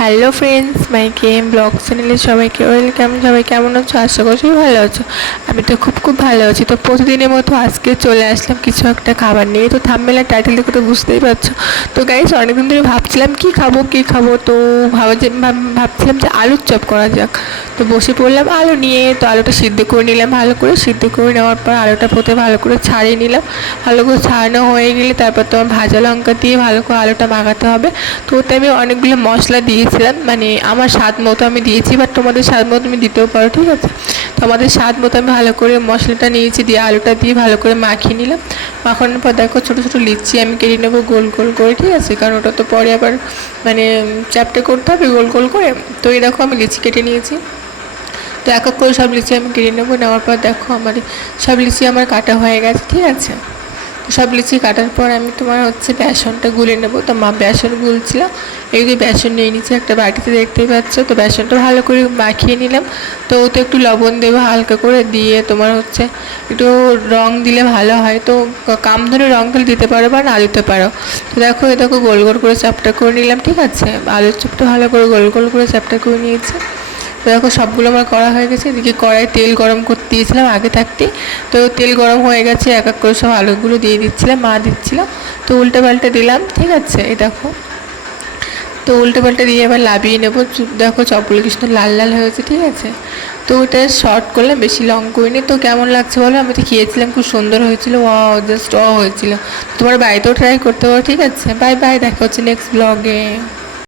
Hello friends my game blog চ্যানেলে সবাইকে welcome সবাই কেমন আছো? আশা করছি ভালো আছো। আমি তো খুব খুব ভালো আছি। তো প্রতিদিনের মতো আজকে চলে আসলাম কিছু একটা খাবার নিয়ে। তো থামবেলার টাইটেল দেখে তো বুঝতেই পারছ। তো গাইস অনেকদিন ধরে ভাবছিলাম, কি খাব কি খাব? তো ভাবা যে ভাবছিলাম যে আলুর চপ করা যাক। তো বসে পড়লাম আলু নিয়ে। তো আলুটা সিদ্ধ করে নিলাম ভালো করে। সিদ্ধ করে নেওয়ার পর আলুটা প্রথমে ভালো করে ছাড়িয়ে নিলাম। ভালো করে ছাড়ানো হয়ে গেলে তারপর তোমার ভাজা লঙ্কা দিয়ে ভালো করে আলুটা মাখাতে হবে। তো ওতে আমি অনেকগুলো মশলা দিয়েছিলাম মানে আমার স্বাদ মতো আমি দিয়েছি বাট তোমাদের স্বাদ মতো তুমি দিতেও পারো, ঠিক আছে? তো আমাদের স্বাদ মতো আমি ভালো করে মশলাটা নিয়েছি, দিয়ে আলুটা দিয়ে ভালো করে মাখিয়ে নিলাম। মাখানোর পর দেখো ছোটো ছোটো লিচি আমি কেটে নেব গোল গোল করে, ঠিক আছে? কারণ ওটা তো পরে আবার মানে চ্যাপটা করতে হবে গোল গোল করে। তো এই দেখো আমি লিচি কেটে নিয়েছি। তো এক এক করে সব লিচি আমি কেটে নেব, নেওয়ার পর দেখো আমার সব লিচি আমার কাটা হয়ে গেছে, ঠিক আছে? সব লিচি কাটার পর আমি তোমার হচ্ছে বেসনটা গুলে নেব। তো মা বেসন গুলছিল, এই যে বেসন নিয়ে নিচ্ছি একটা বাটিতে দেখতেই পাচ্ছ, তো বেসনটা ভালো করে মাখিয়ে নিলাম। তো ওতে একটু লবণ দেবো হালকা করে, দিয়ে তোমার হচ্ছে একটু রং দিলে ভালো হয়। তো কাম ধরে রং দিলে দিতে পারো বা না দিতে পারো। তো দেখো এ দেখো গোল গোল করে চাপটা করে নিলাম, ঠিক আছে? আলুর চপটা ভালো করে গোল গোল করে চাপটা করে নিয়েছি। দেখো সবগুলো আমার করা হয়ে গেছে। এদিকে কড়াই তেল গরম করতে দিয়েছিলাম আগে থাকতে। তো তেল গরম হয়ে গেছে, এক এক করে সব আলুগুলো দিয়ে দিচ্ছিলাম, মা দিচ্ছিল। তো উল্টে পাল্টে দিলাম, ঠিক আছে, এই দেখো। তো উল্টে পাল্টে দিয়ে এবার লাভিয়ে নেব। দেখো চপগুলো কৃষ্ণ লাল লাল হয়েছে, ঠিক আছে। তো ওটা শর্ট করলাম, বেশি লং করিনি। তো কেমন লাগছে বলো? আমি তো খেয়েছিলাম, খুব সুন্দর হয়েছিল। ও জাস্ট অ হয়েছিল। তোমার বাড়িতেও ট্রাই করতে পারো, ঠিক আছে। বাই বাই দেখা হচ্ছে নেক্সট ব্লগে